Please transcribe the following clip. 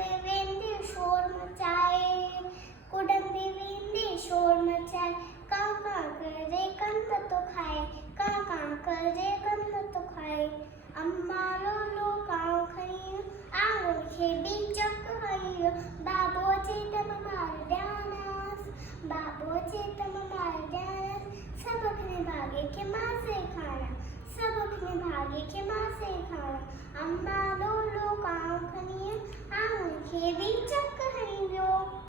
दे वेंदे शोर मचाए, कुडम दे वेंदे शोर मचाए, कां कां करे कंद तो खाए, कां कां करे कंद तो खाए. अम्मा लो कां खाई, आंगण खेडी चक हई, बाबोचे तम मारड्यानास, बाबोचे तम मारड्यानास. सबक ने भागे के मासे खाना, सबक ने भागे के मासे खाना. अम्मा लो